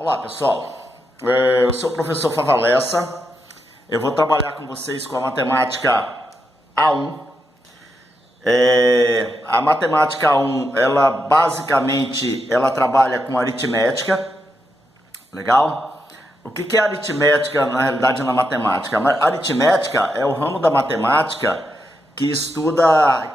Olá pessoal, eu sou o professor Favalessa, eu vou trabalhar com vocês com a matemática A1. A matemática A1, ela basicamente trabalha com aritmética, legal? O que é aritmética na realidade na matemática? A aritmética é o ramo da matemática que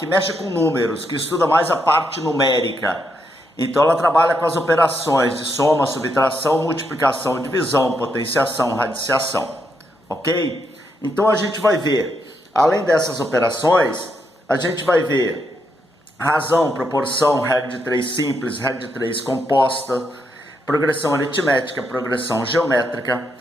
mexe com números, que estuda mais a parte numérica. Então ela trabalha com as operações de soma, subtração, multiplicação, divisão, potenciação, radiciação, ok? Então a gente vai ver, além dessas operações, a gente vai ver razão, proporção, regra de 3 simples, regra de 3 composta, progressão aritmética, progressão geométrica,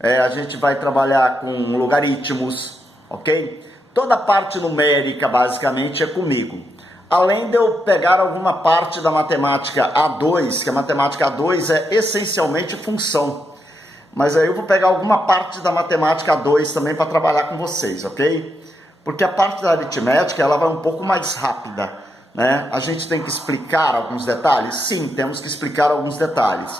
a gente vai trabalhar com logaritmos, ok? Toda a parte numérica basicamente é comigo. Além de eu pegar alguma parte da matemática A2, que a matemática A2 é essencialmente função. Mas aí eu vou pegar alguma parte da matemática A2 também para trabalhar com vocês, ok? Porque a parte da aritmética, ela vai um pouco mais rápida, né? A gente tem que explicar alguns detalhes? Sim, temos que explicar alguns detalhes.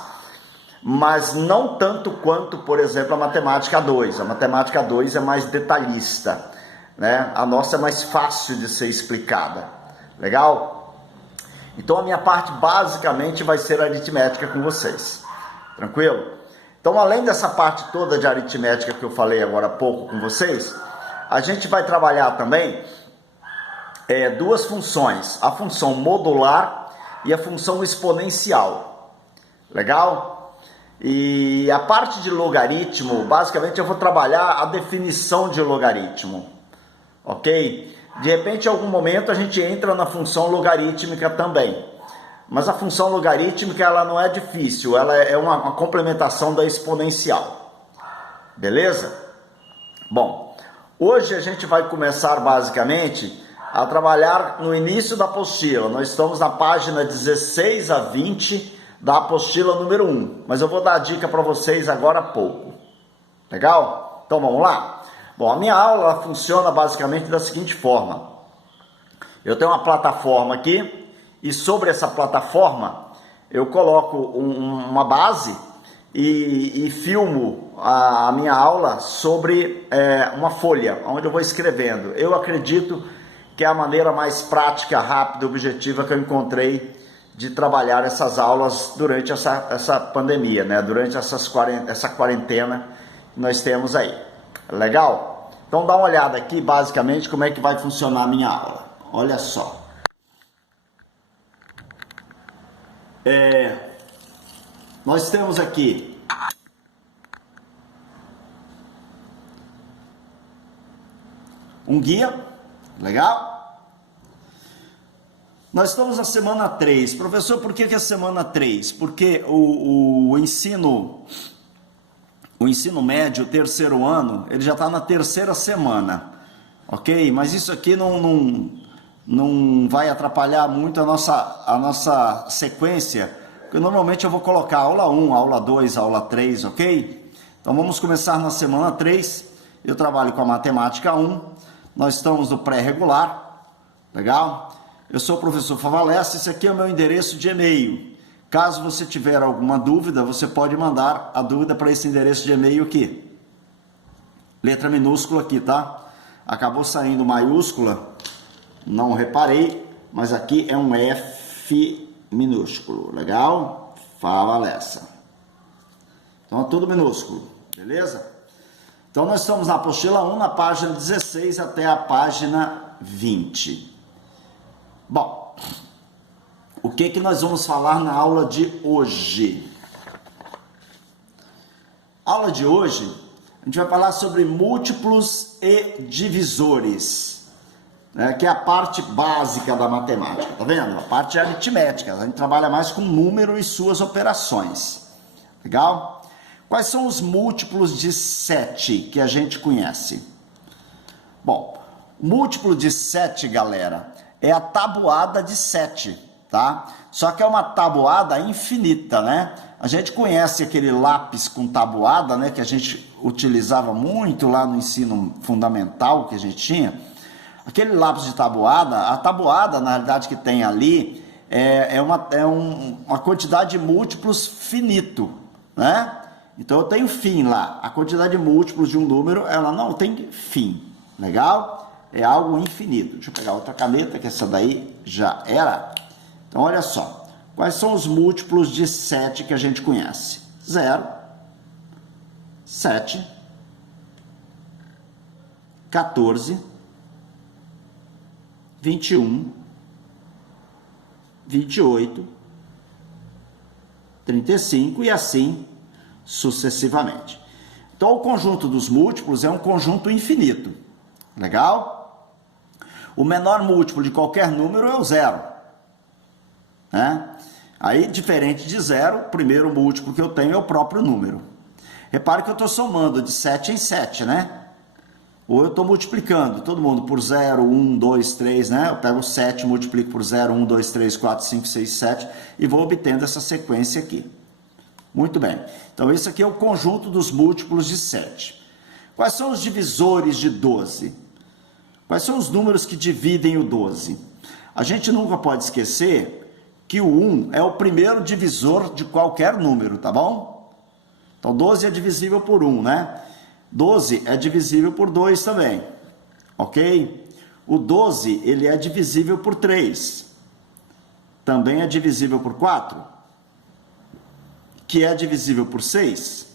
Mas não tanto quanto, por exemplo, a matemática A2. A matemática A2 é mais detalhista, né? A nossa é mais fácil de ser explicada. Legal? Então a minha parte basicamente vai ser aritmética com vocês. Tranquilo? Então além dessa parte toda de aritmética que eu falei agora há pouco com vocês, a gente vai trabalhar também duas funções. A função modular e a função exponencial. Legal? E a parte de logaritmo, basicamente eu vou trabalhar a definição de logaritmo. Ok? De repente, em algum momento, a gente entra na função logarítmica também. Mas a função logarítmica, ela não é difícil, ela é uma complementação da exponencial. Beleza? Bom, hoje a gente vai começar basicamente a trabalhar no início da apostila. Nós estamos na página 16 a 20 da apostila número 1. Mas eu vou dar a dica para vocês agora há pouco. Legal? Então vamos lá? Bom, a minha aula funciona basicamente da seguinte forma. Eu tenho uma plataforma aqui e sobre essa plataforma eu coloco uma base e filmo a minha aula sobre uma folha, onde eu vou escrevendo. Eu acredito que é a maneira mais prática, rápida e objetiva que eu encontrei de trabalhar essas aulas durante essa pandemia, né? Durante essa quarentena que nós temos aí. Legal? Então dá uma olhada aqui basicamente como é que vai funcionar a minha aula. Olha só. Nós temos aqui um guia. Legal? Nós estamos na semana 3. Professor, por que é semana 3? Porque o ensino médio, o terceiro ano, ele já está na terceira semana, ok? Mas isso aqui não vai atrapalhar muito a nossa sequência, porque normalmente eu vou colocar aula 1, aula 2, aula 3, ok? Então vamos começar na semana 3, eu trabalho com a matemática 1, nós estamos no pré-regular, legal? Eu sou o professor Favalessa, esse aqui é o meu endereço de e-mail. Caso você tiver alguma dúvida, você pode mandar a dúvida para esse endereço de e-mail aqui. Letra minúscula aqui, tá? Acabou saindo maiúscula, não reparei, mas aqui é um F minúsculo, legal? Favalessa. Então é tudo minúsculo, beleza? Então nós estamos na apostila 1, na página 16 até a página 20. Bom, o que nós vamos falar na aula de hoje? A aula de hoje, a gente vai falar sobre múltiplos e divisores, né, que é a parte básica da matemática, tá vendo? A parte aritmética, a gente trabalha mais com número e suas operações, legal? Quais são os múltiplos de 7 que a gente conhece? Bom, o múltiplo de 7, galera, é a tabuada de 7. Tá? Só que é uma tabuada infinita, né? A gente conhece aquele lápis com tabuada, né? Que a gente utilizava muito lá no ensino fundamental que a gente tinha. Aquele lápis de tabuada, a tabuada, na realidade, que tem ali, uma quantidade de múltiplos finito. né? Então eu tenho fim lá. A quantidade de múltiplos de um número, ela não tem fim. Legal? É algo infinito. Deixa eu pegar outra caneta, que essa daí já era. Então olha só. Quais são os múltiplos de 7 que a gente conhece? 0, 7, 14, 21, 28, 35 e assim sucessivamente. Então, o conjunto dos múltiplos é um conjunto infinito. Legal? O menor múltiplo de qualquer número é o zero, né? Aí, diferente de zero, o primeiro múltiplo que eu tenho é o próprio número. Repare que eu estou somando de 7 em 7, né? Ou eu estou multiplicando todo mundo por 0, 1, 2, 3, né? Eu pego 7, multiplico por 0, 1, 2, 3, 4, 5, 6, 7 e vou obtendo essa sequência aqui. Muito bem. Então, esse aqui é o conjunto dos múltiplos de 7. Quais são os divisores de 12? Quais são os números que dividem o 12? A gente nunca pode esquecer que o 1 é o primeiro divisor de qualquer número, tá bom? Então, 12 é divisível por 1, né? 12 é divisível por 2 também, ok? O 12, ele é divisível por 3. Também é divisível por 4. Que é divisível por 6.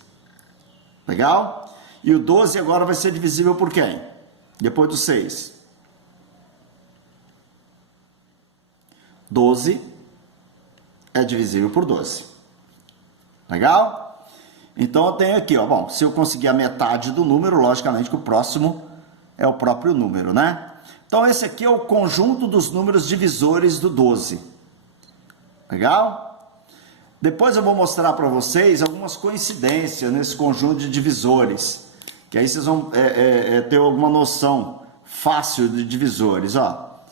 Legal? E o 12 agora vai ser divisível por quem? Depois do 6. 12 é divisível por 12. Legal? Então, eu tenho aqui, ó, bom, se eu conseguir a metade do número, logicamente que o próximo é o próprio número, né? Então, esse aqui é o conjunto dos números divisores do 12. Legal? Depois eu vou mostrar para vocês algumas coincidências nesse conjunto de divisores, que aí vocês vão ter alguma noção fácil de divisores, ó.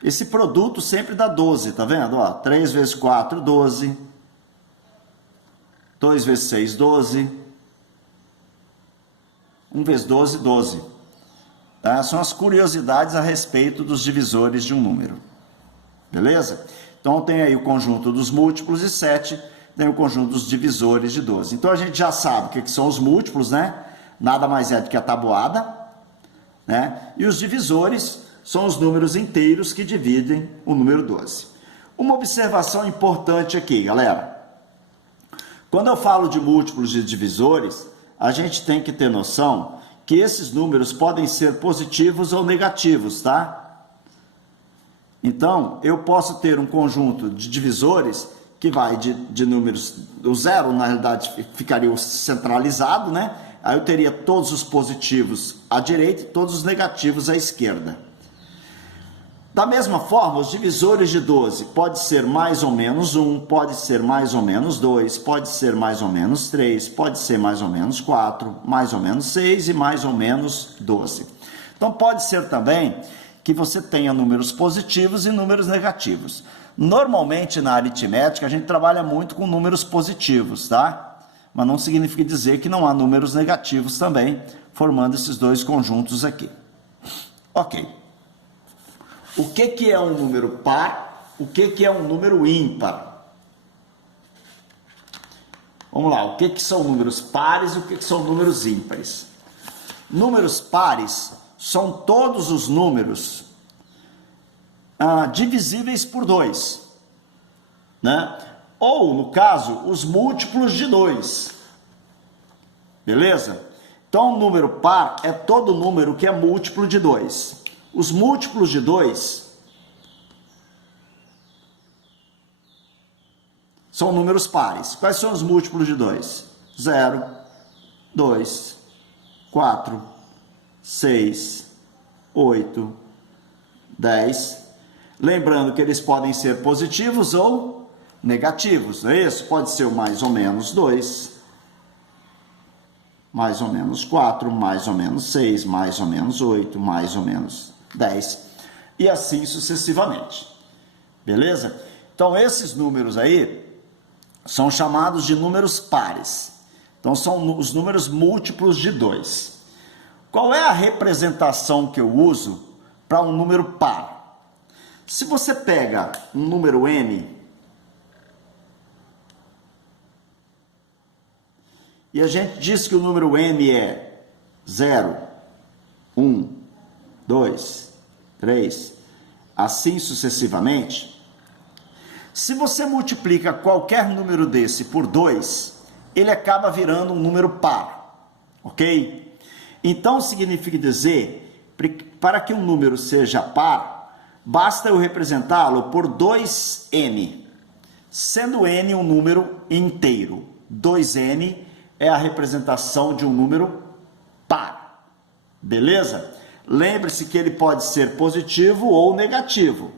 Esse produto sempre dá 12, tá vendo? Ó, 3 vezes 4, 12. 2 vezes 6, 12. 1 vezes 12, 12. Tá? São as curiosidades a respeito dos divisores de um número. Beleza? Então, tem aí o conjunto dos múltiplos de 7, tem o conjunto dos divisores de 12. Então, a gente já sabe o que são os múltiplos, né? Nada mais é do que a tabuada, né? E os divisores são os números inteiros que dividem o número 12. Uma observação importante aqui, galera. Quando eu falo de múltiplos de divisores, a gente tem que ter noção que esses números podem ser positivos ou negativos, tá? Então, eu posso ter um conjunto de divisores que vai de números... O zero, na realidade, ficaria o centralizado, né? Aí eu teria todos os positivos à direita e todos os negativos à esquerda. Da mesma forma, os divisores de 12 pode ser mais ou menos 1, pode ser mais ou menos 2, pode ser mais ou menos 3, pode ser mais ou menos 4, mais ou menos 6 e mais ou menos 12. Então, pode ser também que você tenha números positivos e números negativos. Normalmente, na aritmética, a gente trabalha muito com números positivos, tá? Mas não significa dizer que não há números negativos também, formando esses dois conjuntos aqui. Ok. O que é um número par? O que é um número ímpar? Vamos lá, o que são números pares e o que são números ímpares? Números pares são todos os números divisíveis por 2, né? Ou, no caso, os múltiplos de 2. Beleza? Então, o número par é todo número que é múltiplo de 2. Os múltiplos de 2 são números pares. Quais são os múltiplos de 2? 0, 2, 4, 6, 8, 10. Lembrando que eles podem ser positivos ou negativos, não é isso? Pode ser o mais ou menos 2, mais ou menos 4, mais ou menos 6, mais ou menos 8, mais ou menos 10, e assim sucessivamente. Beleza? Então, esses números aí são chamados de números pares. Então, são os números múltiplos de 2. Qual é a representação que eu uso para um número par? Se você pega um número n e a gente diz que o número n é 0, 1, 2, 3, assim sucessivamente, se você multiplica qualquer número desse por 2, ele acaba virando um número par, ok? Então significa dizer, para que um número seja par, basta eu representá-lo por 2n, sendo n um número inteiro. 2n é a representação de um número par, beleza? Lembre-se que ele pode ser positivo ou negativo.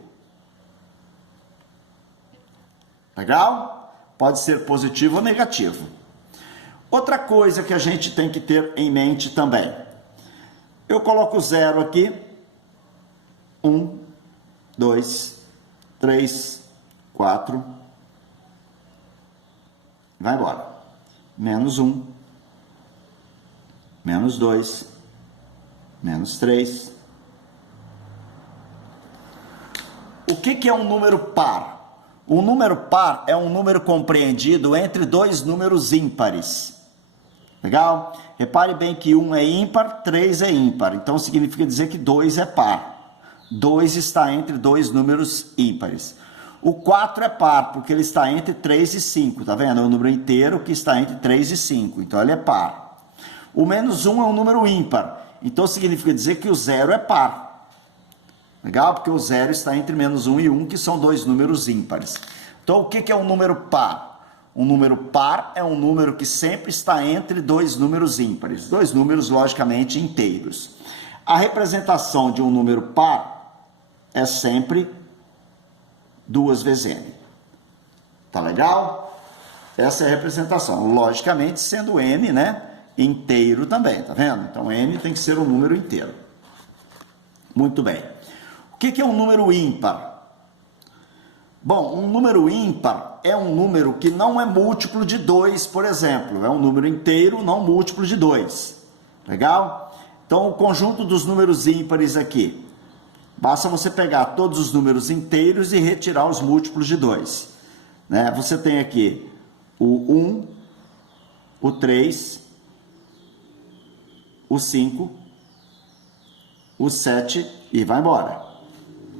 Legal? Pode ser positivo ou negativo. Outra coisa que a gente tem que ter em mente também. Eu coloco 0 aqui. 1, 2, 3, 4. Vai embora. Menos 1. Menos 2. Menos 3. O que é um número par? Um número par é um número compreendido entre dois números ímpares. Legal? Repare bem que 1 é ímpar, 3 é ímpar. Então significa dizer que 2 é par. 2 está entre dois números ímpares. O 4 é par, porque ele está entre 3 e 5. Tá vendo? É um número inteiro que está entre 3 e 5. Então ele é par. O menos 1 é um número ímpar. Então significa dizer que o 0 é par. Legal? Porque o 0 está entre menos 1 e 1, que são dois números ímpares. Então, o que é um número par? Um número par é um número que sempre está entre dois números ímpares. Dois números, logicamente, inteiros. A representação de um número par é sempre 2 vezes n. Tá legal? Essa é a representação. Logicamente, sendo n, né, inteiro também, tá vendo? Então, n tem que ser um número inteiro. Muito bem. O que é um número ímpar? Bom, um número ímpar é um número que não é múltiplo de 2, por exemplo. É um número inteiro, não múltiplo de 2. Legal? Então, o conjunto dos números ímpares aqui. Basta você pegar todos os números inteiros e retirar os múltiplos de 2. Né? Você tem aqui o 1, o 3, o 5, o 7 e vai embora.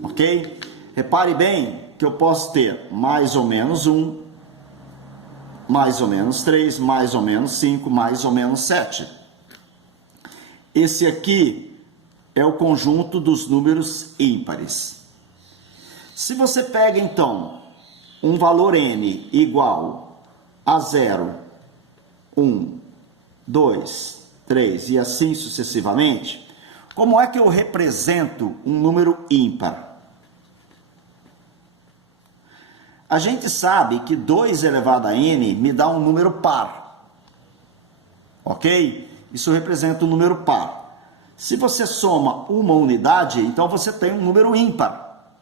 Ok? Repare bem que eu posso ter mais ou menos 1, mais ou menos 3, mais ou menos 5, mais ou menos 7. Esse aqui é o conjunto dos números ímpares. Se você pega, então, um valor n igual a 0, 1, 2, 3 e assim sucessivamente, como é que eu represento um número ímpar? A gente sabe que 2 elevado a n me dá um número par. Ok? Isso representa um número par. Se você soma uma unidade, então você tem um número ímpar.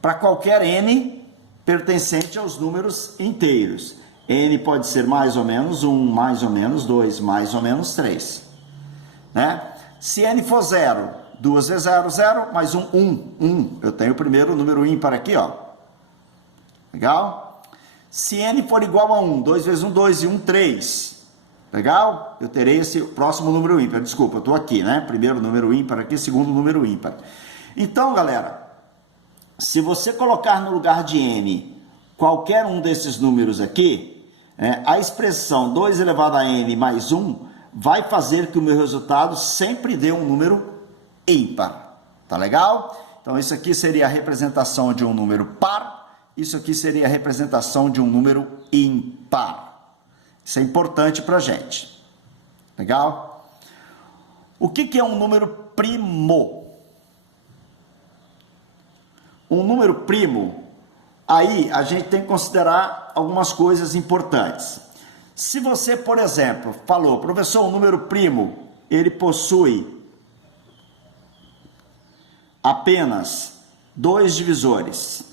Para qualquer n pertencente aos números inteiros. N pode ser mais ou menos 1, mais ou menos 2, mais ou menos 3. Né? Se n for 0, 2 vezes 0, 0, mais 1, 1. Eu tenho o primeiro número ímpar aqui, ó. Legal? Se n for igual a 1, 2 vezes 1, 2 e 1, 3. Legal? Eu terei esse próximo número ímpar. Desculpa, eu estou aqui, né? Primeiro número ímpar aqui, segundo número ímpar. Então, galera, se você colocar no lugar de n qualquer um desses números aqui, a expressão 2 elevado a n mais 1 vai fazer que o meu resultado sempre dê um número ímpar. Tá legal? Então, isso aqui seria a representação de um número par. Isso aqui seria a representação de um número ímpar. Isso é importante para a gente. Legal? O que é um número primo? Um número primo, aí a gente tem que considerar algumas coisas importantes. Se você, por exemplo, falou, professor, um número primo, ele possui apenas 2 divisores.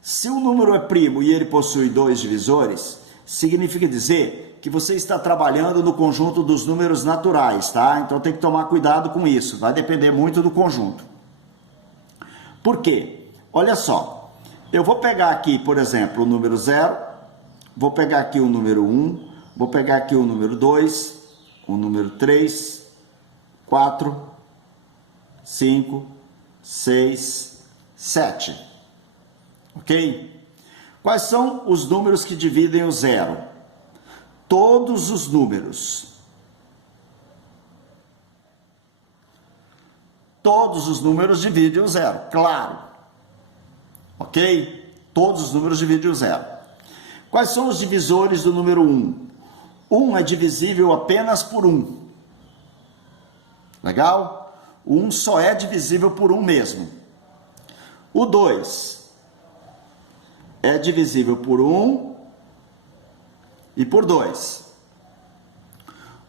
Se o número é primo e ele possui 2 divisores, significa dizer que você está trabalhando no conjunto dos números naturais, tá? Então tem que tomar cuidado com isso, vai depender muito do conjunto. Por quê? Olha só, eu vou pegar aqui, por exemplo, o número 0, vou pegar aqui o número 1, vou pegar aqui o número 2, o número 3, 4, 5, 6, 7. Ok? Quais são os números que dividem o 0? Todos os números. Todos os números dividem o 0, claro. Ok? Todos os números dividem o 0. Quais são os divisores do número 1? 1 é divisível apenas por 1. Legal? O 1 só é divisível por 1 mesmo. O 2 é divisível por 1 e por 2.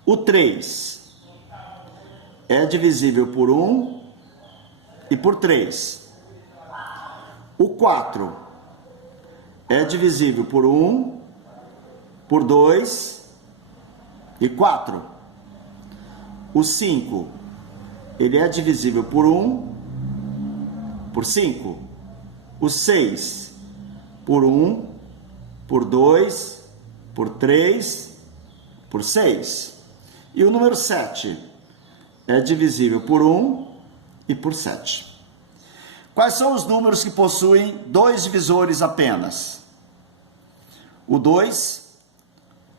O 3 é divisível por 1 e por 3. O 4 é divisível por 1, por 2 e 4. O 5, ele é divisível por 1, por 5. O 6, por 1, por 2, por 3, por 6. E o número 7 é divisível por 1 e por 7. Quais são os números que possuem 2 divisores apenas? O 2,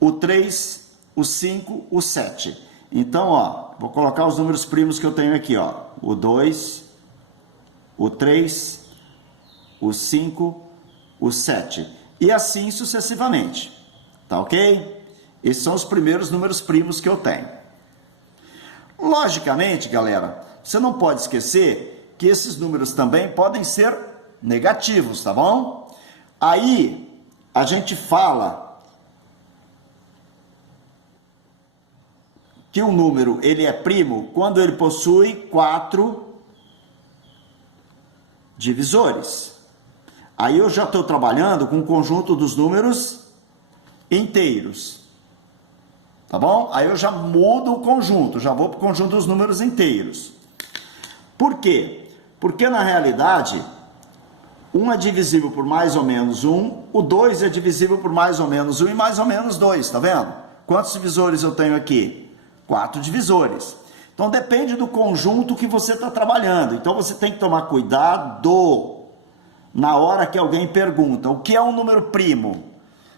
o 3, o 5, o 7. Então, ó, vou colocar os números primos que eu tenho aqui, ó. O 2, o 3, o 5, o 7. E assim sucessivamente. Tá ok? Esses são os primeiros números primos que eu tenho. Logicamente, galera, você não pode esquecer que esses números também podem ser negativos, tá bom? Aí, a gente fala que um número, ele é primo quando ele possui 4 divisores. Aí eu já estou trabalhando com o conjunto dos números inteiros, tá bom? Aí eu já mudo o conjunto, já vou para o conjunto dos números inteiros. Por quê? Porque na realidade, 1 é divisível por mais ou menos 1, o 2 é divisível por mais ou menos 1 e mais ou menos 2, tá vendo? Quantos divisores eu tenho aqui? 4 divisores. Então depende do conjunto que você está trabalhando. Então você tem que tomar cuidado na hora que alguém pergunta, o que é um número primo?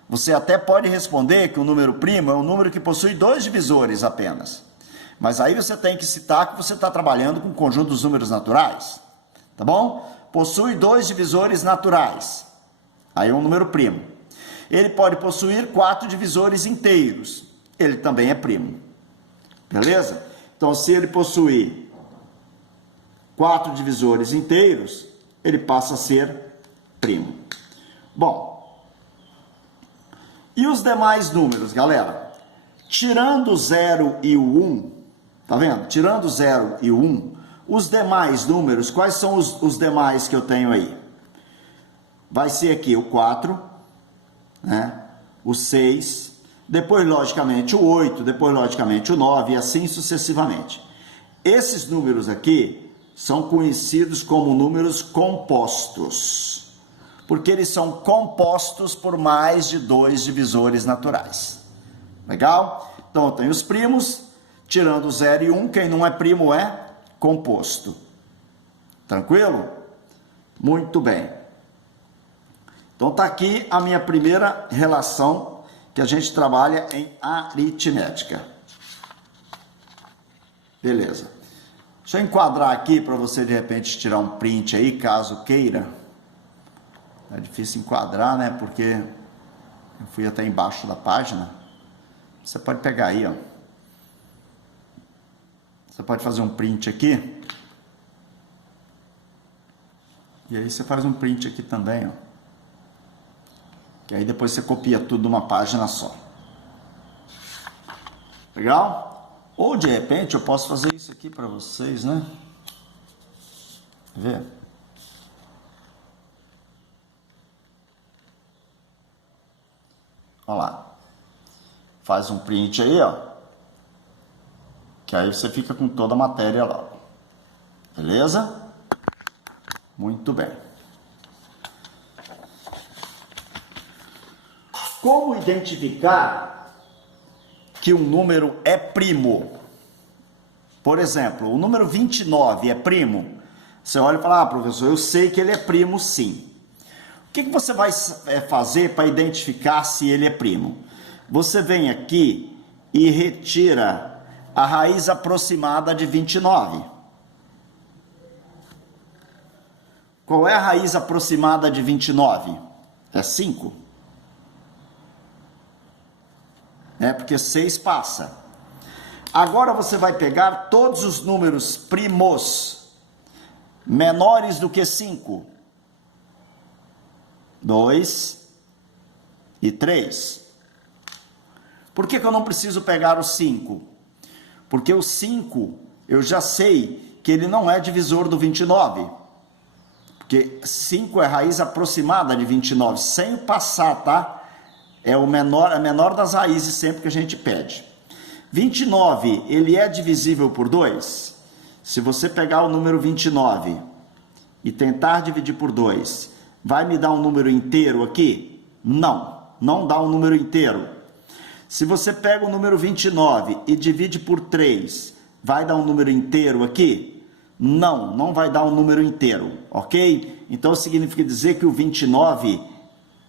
Você até pode responder que o número primo é um número que possui 2 divisores apenas. Mas aí você tem que citar que você está trabalhando com o conjunto dos números naturais. Tá bom? Possui 2 divisores naturais. Aí é um número primo. Ele pode possuir 4 divisores inteiros. Ele também é primo. Beleza? Então, se ele possuir 4 divisores inteiros, ele passa a ser primo. Bom, e os demais números, galera? Tirando o 0 e o 1, tá vendo? Tirando o 0 e o 1, os demais números, quais são os demais que eu tenho aí? Vai ser aqui o 4, né? O 6, depois logicamente o 8, depois logicamente o 9 e assim sucessivamente. Esses números aqui são conhecidos como números compostos, porque eles são compostos por mais de 2 divisores naturais. Legal? Então eu tenho os primos, tirando o 0 e 1, quem não é primo é composto. Tranquilo? Muito bem. Então tá aqui a minha primeira relação que a gente trabalha em aritmética. Beleza. Deixa eu enquadrar aqui para você de repente tirar um print aí, caso queira. É difícil enquadrar, né? Porque eu fui até embaixo da página. Você pode pegar aí, ó. Você pode fazer um print aqui. E aí você faz um print aqui também, ó. Que aí depois você copia tudo numa página só. Legal? Ou de repente eu posso fazer isso aqui para vocês, né? Quer ver? Olha lá. Faz um print aí, ó. Que aí você fica com toda a matéria lá. Beleza? Muito bem. Como identificar que um número é primo? Por exemplo, o número 29 é primo? Você olha e fala, professor, eu sei que ele é primo sim. O que você vai fazer para identificar se ele é primo? Você vem aqui e retira a raiz aproximada de 29. Qual é a raiz aproximada de 29? É 5. Porque 6 passa. Agora você vai pegar todos os números primos menores do que 5. 2 e 3. Por que eu não preciso pegar o 5? Porque o 5, eu já sei que ele não é divisor do 29. Porque 5 é raiz aproximada de 29, sem passar, tá? É a menor das raízes sempre que a gente pede. 29, ele é divisível por 2? Se você pegar o número 29 e tentar dividir por 2, vai me dar um número inteiro aqui? Não, não dá um número inteiro. Se você pega o número 29 e divide por 3, vai dar um número inteiro aqui? Não, não vai dar um número inteiro, ok? Então significa dizer que o 29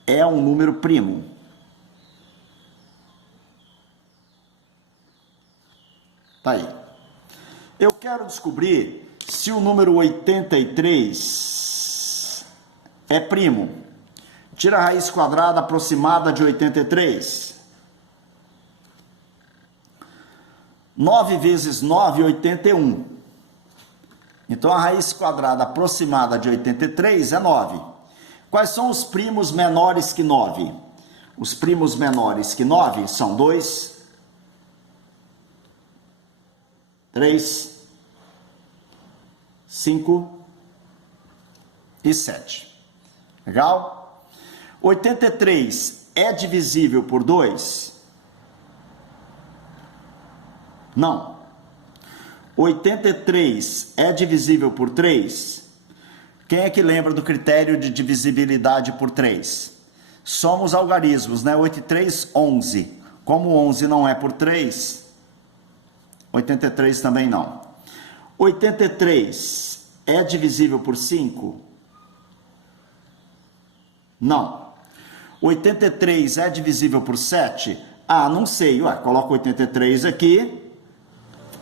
é um número primo. Tá aí. Eu quero descobrir se o número 83 é primo. Tira a raiz quadrada aproximada de 83. 9 vezes 9, 81. Então, a raiz quadrada aproximada de 83 é 9. Quais são os primos menores que 9? Os primos menores que 9 são 2, 3, 5 e 7. Legal? 83 é divisível por 2? Não. 83 é divisível por 3? Quem é que lembra do critério de divisibilidade por 3? Somos algarismos, né? 8 e 3, 11. Como 11 não é por 3, 83 também não. 83 é divisível por 5? Não. 83 é divisível por 7? Não sei. Coloca 83 aqui,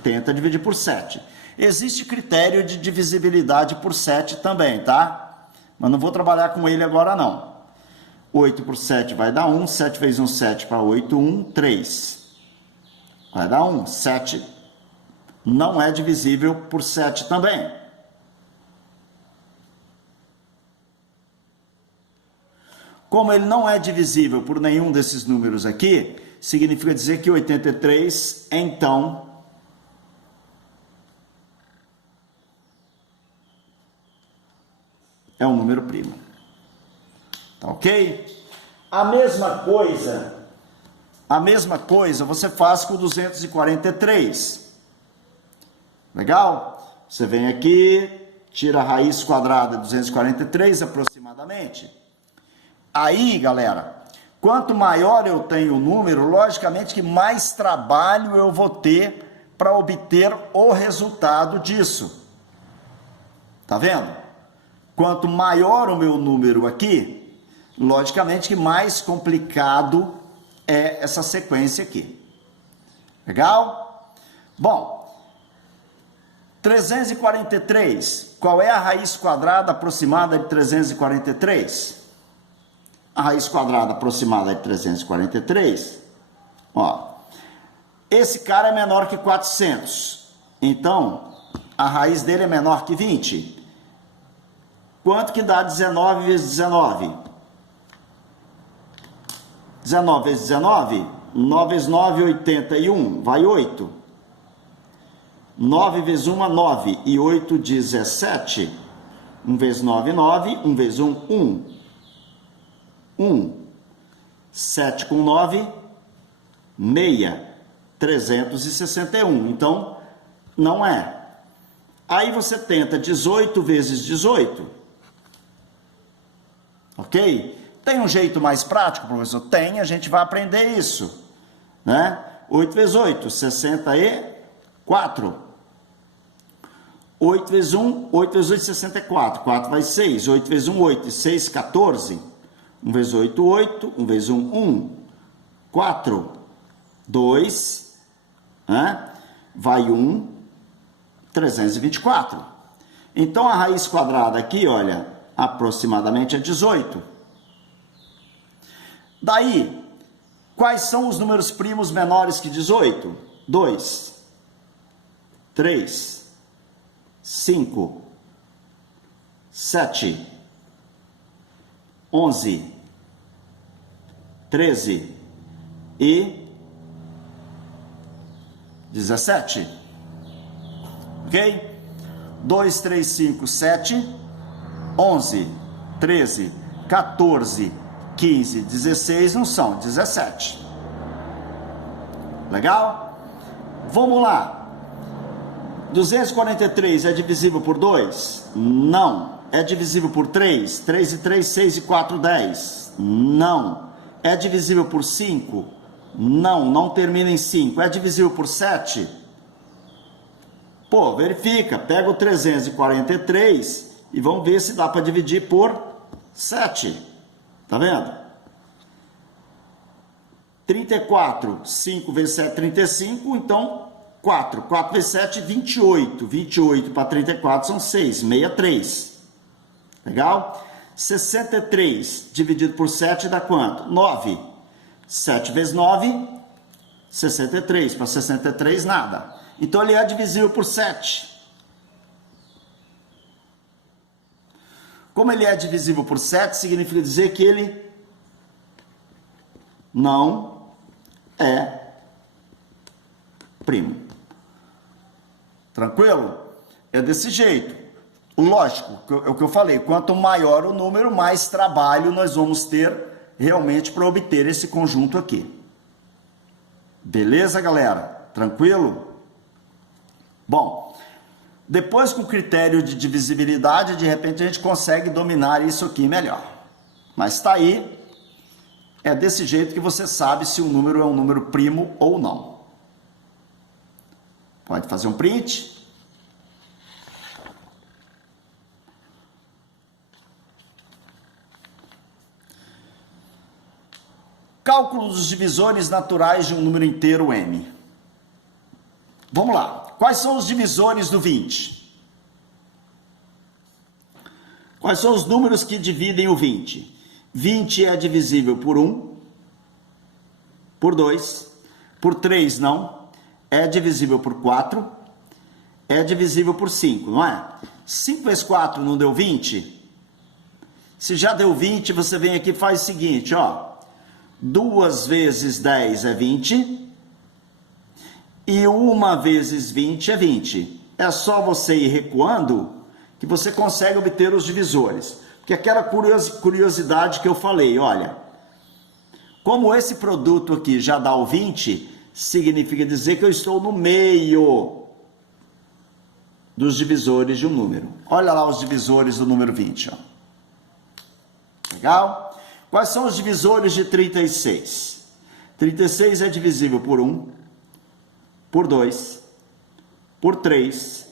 tenta dividir por 7. Existe critério de divisibilidade por 7 também, tá? Mas não vou trabalhar com ele agora não. 8 por 7 vai dar 1, 7 vezes 1, 7 para 8, 1, 3. Vai dar 1, 7 não é divisível por 7 também. Como ele não é divisível por nenhum desses números aqui, significa dizer que 83, então, é um número primo. Tá ok? A mesma coisa você faz com o 243. Legal? Você vem aqui, tira a raiz quadrada de 243 aproximadamente. Aí, galera, quanto maior eu tenho o número, logicamente que mais trabalho eu vou ter para obter o resultado disso. Tá vendo? Quanto maior o meu número aqui, logicamente que mais complicado é essa sequência aqui. Legal? Bom, 343, qual é a raiz quadrada aproximada de 343? A raiz quadrada aproximada de 343, esse cara é menor que 400, então a raiz dele é menor que 20. Quanto que dá 19 vezes 19? 19 vezes 19, 9 vezes 9, 81, vai 8. 9 vezes 1, 9, e 8, 17. 1 vezes 9, 9, 1 vezes 1, 1. 1. 7 com 9, 6. 361. Então, não é. Aí você tenta 18 vezes 18. Ok? Tem um jeito mais prático, professor? Tem, a gente vai aprender isso, né? 8 vezes 8, 64. 8 vezes 1, 8 vezes 8, 64. 4 vai 6. 8 vezes 1, 8. 6, 14. 1 vezes 8, 8. 1 vezes 1, 1. 4, 2. Né? Vai 1, 324. Então, a raiz quadrada aqui, olha, aproximadamente é 18. Daí, quais são os números primos menores que 18? 2, 3, 5, 7, 11, 13 e 17. Ok? 2, 3, 5, 7, 11, 13, 14, 15, 16 não são 17. Legal? Vamos lá. 243 é divisível por 2? Não. É divisível por 3? 3 e 3, 6 e 4, 10. Não. É divisível por 5? Não, não termina em 5. É divisível por 7? Pô, verifica. Pega o 343 e vamos ver se dá para dividir por 7. Tá vendo? 34, 5 vezes 7, 35, então 4. 4 vezes 7, 28. 28 para 34 são 6, 63. Legal? 63 dividido por 7 dá quanto? 9. 7 vezes 9, 63. Para 63, nada. Então, ele é divisível por 7. Como ele é divisível por 7, significa dizer que ele não é primo. Tranquilo? É desse jeito. Lógico, é o que eu falei, quanto maior o número, mais trabalho nós vamos ter realmente para obter esse conjunto aqui. Beleza, galera? Tranquilo? Bom, depois com o critério de divisibilidade, de repente a gente consegue dominar isso aqui melhor. Mas está aí, é desse jeito que você sabe se o número é um número primo ou não. Pode fazer um print. Cálculo dos divisores naturais de um número inteiro m. Vamos lá. Quais são os divisores do 20? Quais são os números que dividem o 20? 20 é divisível por 1, por 2, por 3 não, é divisível por 4, é divisível por 5, não é? 5 vezes 4 não deu 20? Se já deu 20, você vem aqui e faz o seguinte, ó. 2 vezes 10 é 20 e 1 vezes 20 é 20. É só você ir recuando que você consegue obter os divisores. Porque aquela curiosidade que eu falei, olha, como esse produto aqui já dá o 20, significa dizer que eu estou no meio dos divisores de um número. Olha lá os divisores do número 20, ó. Legal? Quais são os divisores de 36? 36 é divisível por 1, por 2, por 3,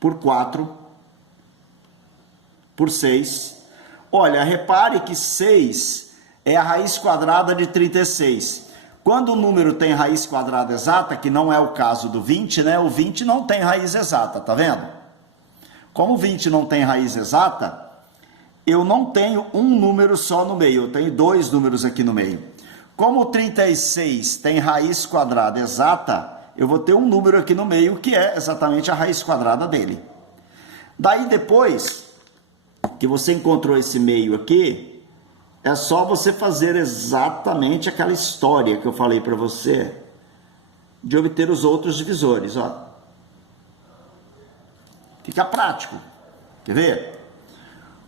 por 4, por 6. Olha, repare que 6 é a raiz quadrada de 36. Quando o número tem raiz quadrada exata, que não é o caso do 20, né? O 20 não tem raiz exata, tá vendo? Como o 20 não tem raiz exata, eu não tenho um número só no meio, eu tenho 2 números aqui no meio. Como o 36 tem raiz quadrada exata, eu vou ter um número aqui no meio, que é exatamente a raiz quadrada dele. Daí depois que você encontrou esse meio aqui, é só você fazer exatamente aquela história que eu falei para você, de obter os outros divisores, ó. Fica prático. Quer ver?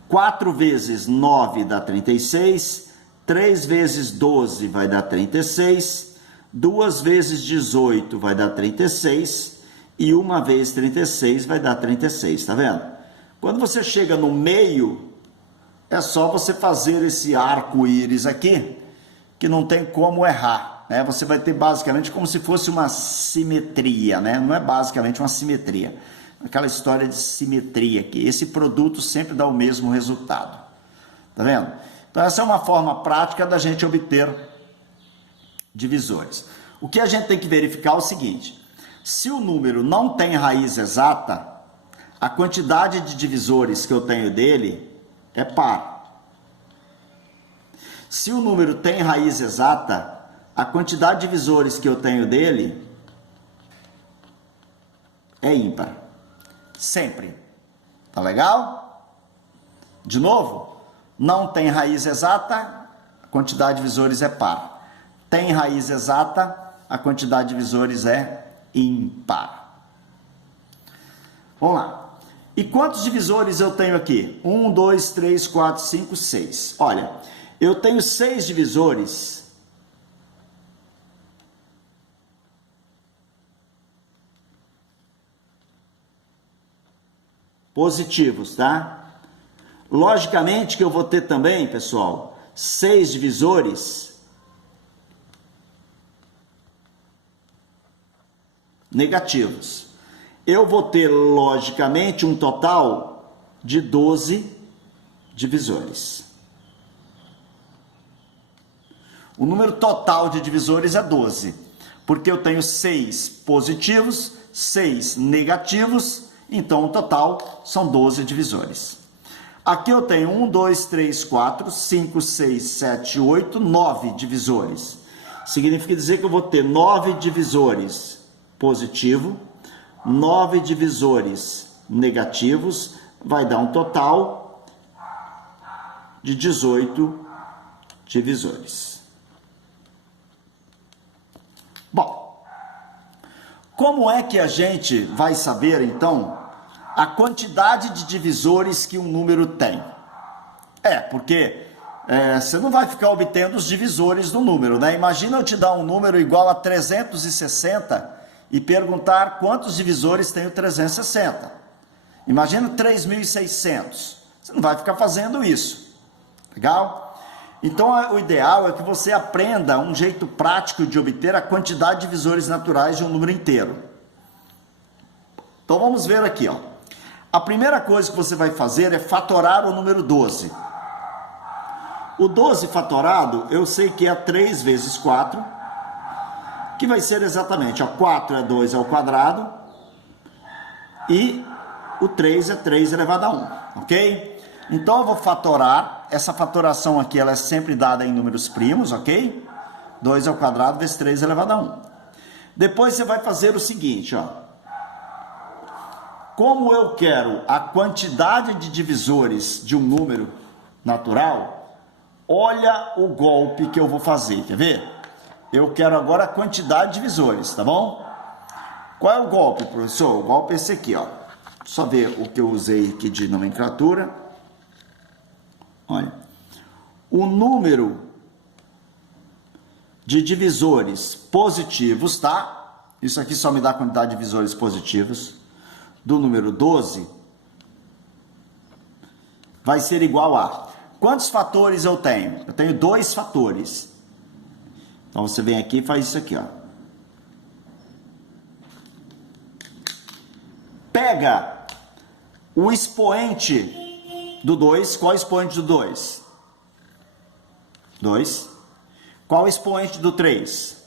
4 vezes 9 dá 36, 3 vezes 12 vai dar 36, 2 vezes 18 vai dar 36, e 1 vezes 36 vai dar 36, tá vendo? Quando você chega no meio é só você fazer esse arco-íris aqui, que não tem como errar, né? Você vai ter basicamente como se fosse uma simetria, né? Não é basicamente uma simetria, aquela história de simetria, que esse produto sempre dá o mesmo resultado, tá vendo? Então essa é uma forma prática da gente obter divisores. O que a gente tem que verificar é o seguinte: se o número não tem raiz exata, a quantidade de divisores que eu tenho dele é par. Se o número tem raiz exata, a quantidade de divisores que eu tenho dele é ímpar. Sempre. Tá legal? De novo, não tem raiz exata, a quantidade de divisores é par. Tem raiz exata, a quantidade de divisores é ímpar. Vamos lá. E quantos divisores eu tenho aqui? 1, 2, 3, 4, 5, 6. Olha, eu tenho 6 divisores positivos, tá? Logicamente que eu vou ter também, pessoal, 6 divisores negativos. Eu vou ter, logicamente, um total de 12 divisores. O número total de divisores é 12, porque eu tenho 6 positivos, 6 negativos, então o total são 12 divisores. Aqui eu tenho 1, 2, 3, 4, 5, 6, 7, 8, 9 divisores. Significa dizer que eu vou ter 9 divisores positivo, 9 divisores negativos, vai dar um total de 18 divisores. Bom, como é que a gente vai saber, então, a quantidade de divisores que um número tem? Porque você não vai ficar obtendo os divisores do número, né? Imagina eu te dar um número igual a 360 e perguntar quantos divisores tem o 360. Imagina 3.600. Você não vai ficar fazendo isso. Legal? Então, o ideal é que você aprenda um jeito prático de obter a quantidade de divisores naturais de um número inteiro. Então, vamos ver aqui, ó. A primeira coisa que você vai fazer é fatorar o número 12. O 12 fatorado, eu sei que é 3 vezes 4, que vai ser exatamente, ó, 4 é 2 ao quadrado, e o 3 é 3 elevado a 1, ok? Então, eu vou fatorar, essa fatoração aqui, ela é sempre dada em números primos, ok? 2 ao quadrado vezes 3 elevado a 1. Depois, você vai fazer o seguinte, ó. Como eu quero a quantidade de divisores de um número natural, olha o golpe que eu vou fazer, quer ver? Eu quero agora a quantidade de divisores, tá bom? Qual é o golpe, professor? O golpe é esse aqui, ó. Só ver o que eu usei aqui de nomenclatura. Olha. O número de divisores positivos, tá? Isso aqui só me dá a quantidade de divisores positivos. Do número 12 vai ser igual a... Quantos fatores eu tenho? Eu tenho 2 fatores. Então, você vem aqui e faz isso aqui, ó. Pega o expoente do 2. Qual é o expoente do 2? 2. Qual é o expoente do 3?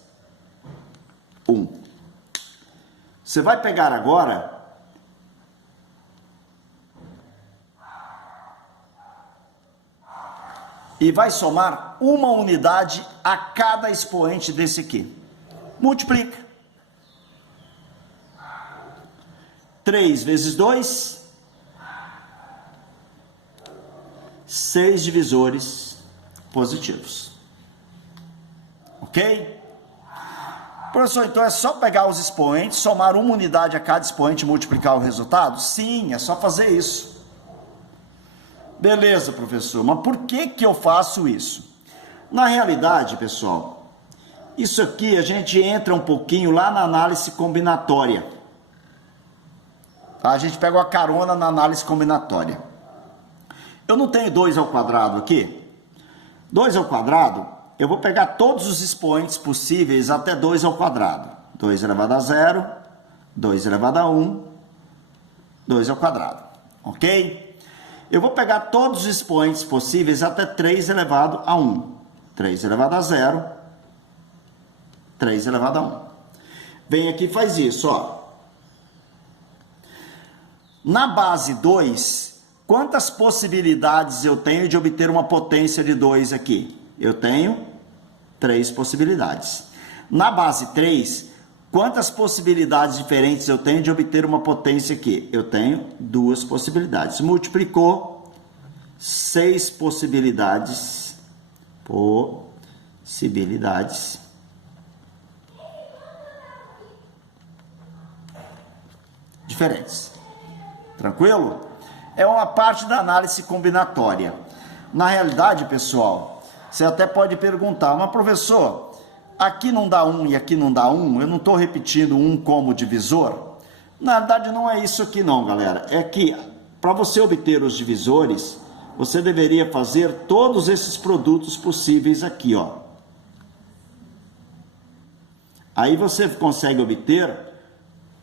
1. Você vai pegar agora... e vai somar uma unidade a cada expoente desse aqui. Multiplica. 3 vezes 2, 6 divisores positivos. Ok? Professor, então é só pegar os expoentes, somar uma unidade a cada expoente e multiplicar o resultado? Sim, é só fazer isso. Beleza, professor, mas por que eu faço isso? Na realidade, pessoal, isso aqui a gente entra um pouquinho lá na análise combinatória. Tá? A gente pega uma carona na análise combinatória. Eu não tenho 2 ao quadrado aqui? 2 ao quadrado, eu vou pegar todos os expoentes possíveis até 2 ao quadrado. 2 elevado a 0, 2 elevado a 1, 2 ao quadrado, ok? Eu vou pegar todos os expoentes possíveis até 3 elevado a 1. 3 elevado a 0, 3 elevado a 1. Vem aqui e faz isso, ó. Na base 2, quantas possibilidades eu tenho de obter uma potência de 2 aqui? Eu tenho 3 possibilidades. Na base 3, quantas possibilidades diferentes eu tenho de obter uma potência aqui? Eu tenho 2 possibilidades. Multiplicou 6 possibilidades. Diferentes. Tranquilo? É uma parte da análise combinatória. Na realidade, pessoal, você até pode perguntar, mas professor, aqui não dá 1 e aqui não dá 1, eu não estou repetindo 1 como divisor? Na verdade, não é isso aqui não, galera. É que, para você obter os divisores, você deveria fazer todos esses produtos possíveis aqui, ó. Aí você consegue obter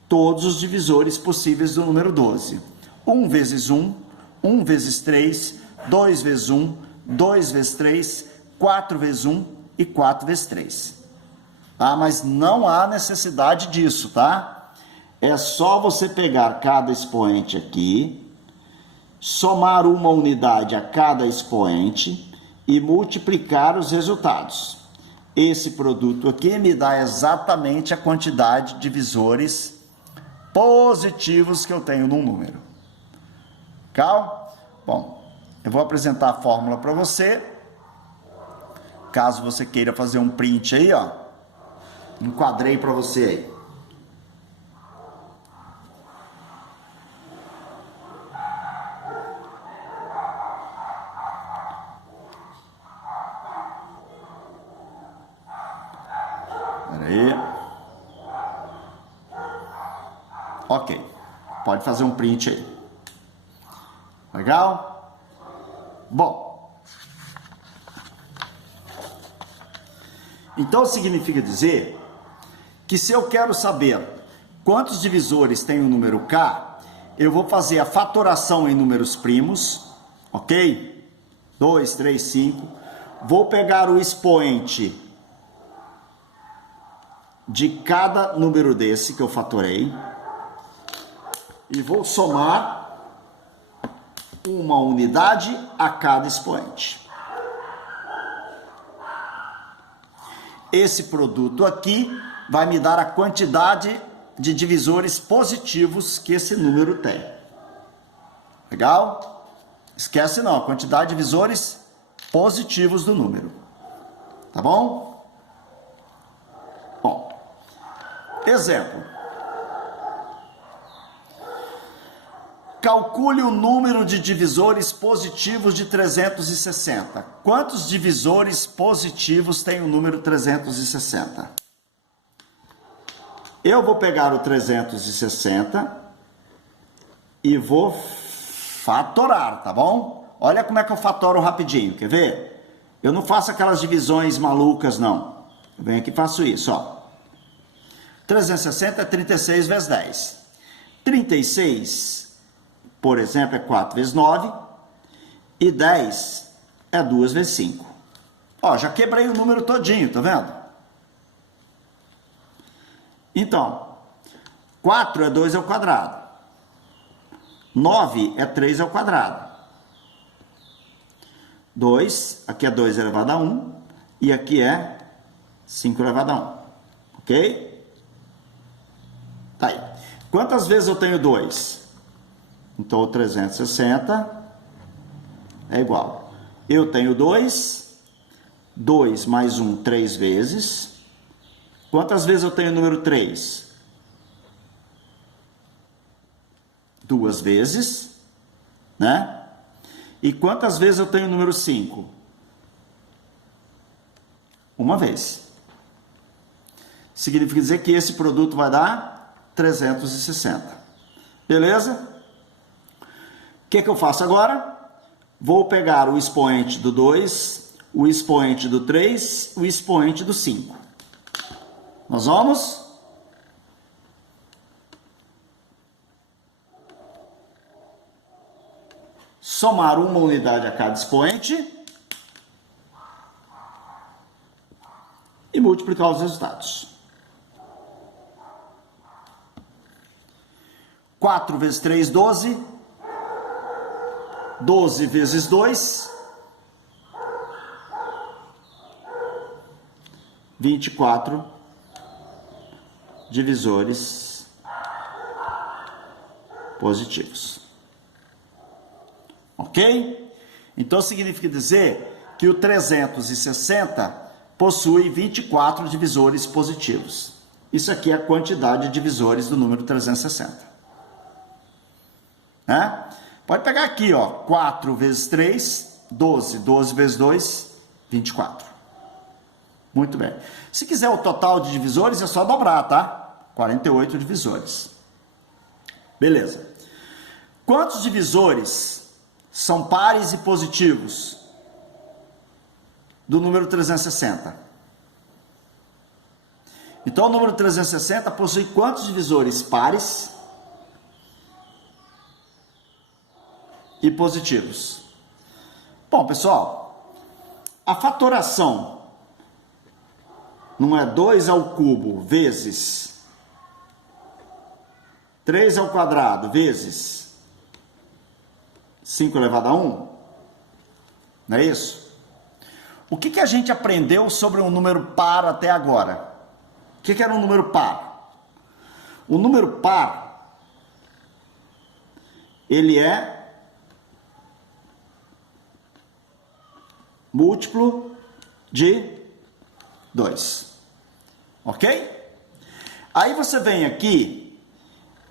todos os divisores possíveis do número 12. 1 vezes 1, 1 vezes 3, 2 vezes 1, 2 vezes 3, 4 vezes 1 e 4 vezes 3. Tá? Mas não há necessidade disso, tá? É só você pegar cada expoente aqui, somar uma unidade a cada expoente e multiplicar os resultados. Esse produto aqui me dá exatamente a quantidade de divisores positivos que eu tenho num número. Legal? Bom, eu vou apresentar a fórmula para você. Caso você queira fazer um print aí, ó. Enquadrei para você aí. Ok, pode fazer um print aí. Legal? Bom, então significa dizer que se eu quero saber quantos divisores tem o número K, eu vou fazer a fatoração em números primos, ok? 2, 3, 5. Vou pegar o expoente de cada número desse que eu fatorei e vou somar uma unidade a cada expoente. Esse produto aqui vai me dar a quantidade de divisores positivos que esse número tem. Legal? Esquece não, a quantidade de divisores positivos do número. Tá bom? Bom, exemplo. Calcule o número de divisores positivos de 360. Quantos divisores positivos tem o número 360? Eu vou pegar o 360 e vou fatorar, tá bom? Olha como é que eu fatoro rapidinho, quer ver? Eu não faço aquelas divisões malucas, não. Eu venho aqui e faço isso, ó. 360 é 36 vezes 10. 36... por exemplo, é 4 vezes 9 e 10 é 2 vezes 5. Ó, já quebrei o número todinho, tá vendo? Então, 4 é 2 ao quadrado. 9 é 3 ao quadrado. 2, aqui é 2 elevado a 1 e aqui é 5 elevado a 1. Ok? Tá aí. Quantas vezes eu tenho 2? Então, o 360 é igual. Eu tenho 2, 2 mais 1, 3 vezes. Quantas vezes eu tenho o número 3? 2 vezes, né? E quantas vezes eu tenho o número 5? Uma vez. Significa dizer que esse produto vai dar 360. Beleza? O que eu faço agora? Vou pegar o expoente do 2, o expoente do 3, o expoente do 5. Nós vamos somar uma unidade a cada expoente e multiplicar os resultados. 4 vezes 3, 12. 12 vezes 2, 24 divisores positivos. Ok? Então significa dizer que o 360 possui 24 divisores positivos. Isso aqui é a quantidade de divisores do número 360. Né? Pode pegar aqui, ó, 4 vezes 3, 12. 12 vezes 2, 24. Muito bem. Se quiser o total de divisores, é só dobrar, tá? 48 divisores. Beleza. Quantos divisores são pares e positivos do número 360? Então, o número 360 possui quantos divisores pares e positivos? Bom, pessoal, a fatoração não é 2 ao cubo vezes 3 ao quadrado vezes 5 elevado a 1? Não é isso? O que a gente aprendeu sobre um número par até agora? O que era um número par? O número par, ele é múltiplo de 2. Ok? Aí você vem aqui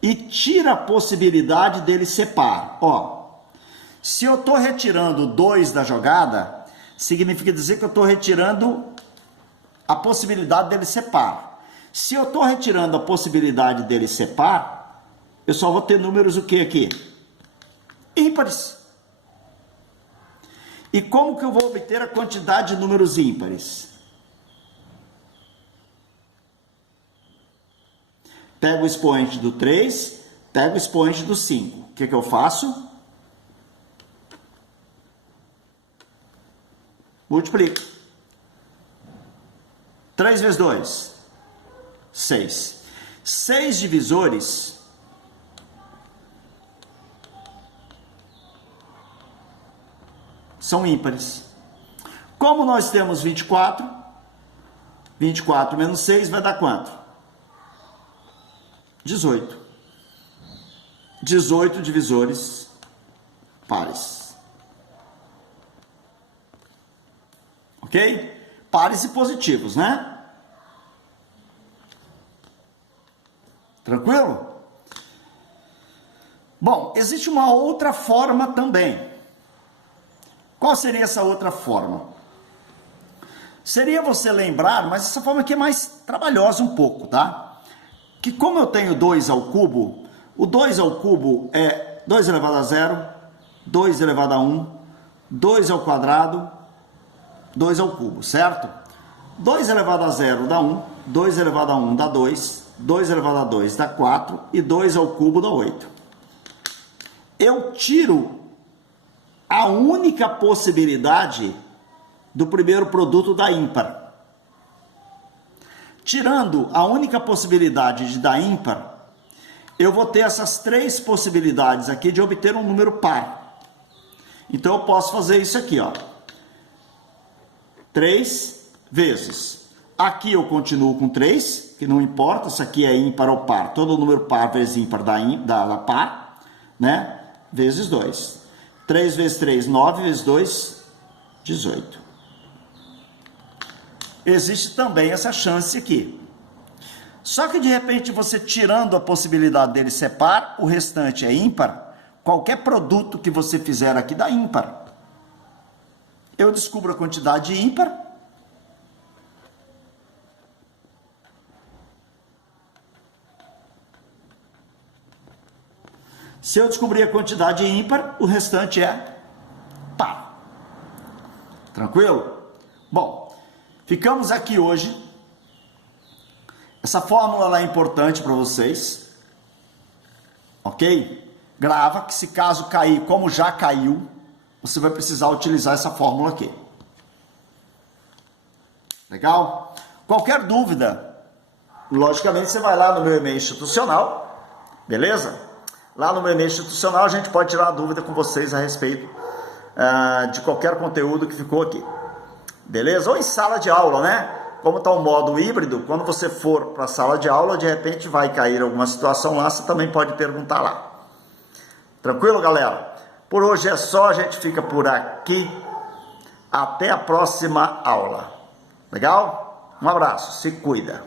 e tira a possibilidade dele ser par. Ó, se eu estou retirando 2 da jogada, significa dizer que eu estou retirando a possibilidade dele ser par. Se eu estou retirando a possibilidade dele ser par, eu só vou ter números o que aqui? Ímpares. E como que eu vou obter a quantidade de números ímpares? Pego o expoente do 3, pego o expoente do 5. O que eu faço? Multiplico. 3 vezes 2, 6. 6 divisores são ímpares. Como nós temos 24, 24 menos 6 vai dar quanto? 18. 18 divisores pares. Ok? Pares e positivos, né? Tranquilo? Bom, existe uma outra forma também. Qual seria essa outra forma? Seria você lembrar, mas essa forma aqui é mais trabalhosa um pouco, tá? Que como eu tenho 2 ao cubo, o 2 ao cubo é 2 elevado a 0, 2 elevado a 1, 2 ao quadrado, 2 ao cubo, certo? 2 elevado a 0 dá 1, 2 elevado a 1 dá 2, 2 elevado a 2 dá 4 e 2 ao cubo dá 8. Eu tiro a única possibilidade do primeiro produto da ímpar. Tirando a única possibilidade de dar ímpar, eu vou ter essas 3 possibilidades aqui de obter um número par. Então eu posso fazer isso aqui, ó. 3 vezes. Aqui eu continuo com 3, que não importa se aqui é ímpar ou par. Todo número par vezes ímpar dá par, né? Vezes 2. 3 vezes 3, 9 vezes 2, 18. Existe também essa chance aqui. Só que de repente você tirando a possibilidade dele ser par, o restante é ímpar, qualquer produto que você fizer aqui dá ímpar. Eu descubro a quantidade ímpar. Se eu descobrir a quantidade ímpar, o restante é para. Tranquilo? Bom, ficamos aqui hoje. Essa fórmula ela é importante para vocês, ok? Grava que se caso cair, como já caiu, você vai precisar utilizar essa fórmula aqui. Legal? Qualquer dúvida, logicamente você vai lá no meu e-mail institucional, beleza? Lá no meu e-mail institucional a gente pode tirar uma dúvida com vocês a respeito de qualquer conteúdo que ficou aqui, beleza? Ou em sala de aula, né? Como está o modo híbrido, quando você for para a sala de aula, de repente vai cair alguma situação lá, você também pode perguntar lá. Tranquilo, galera? Por hoje é só, a gente fica por aqui. Até a próxima aula. Legal? Um abraço, se cuida.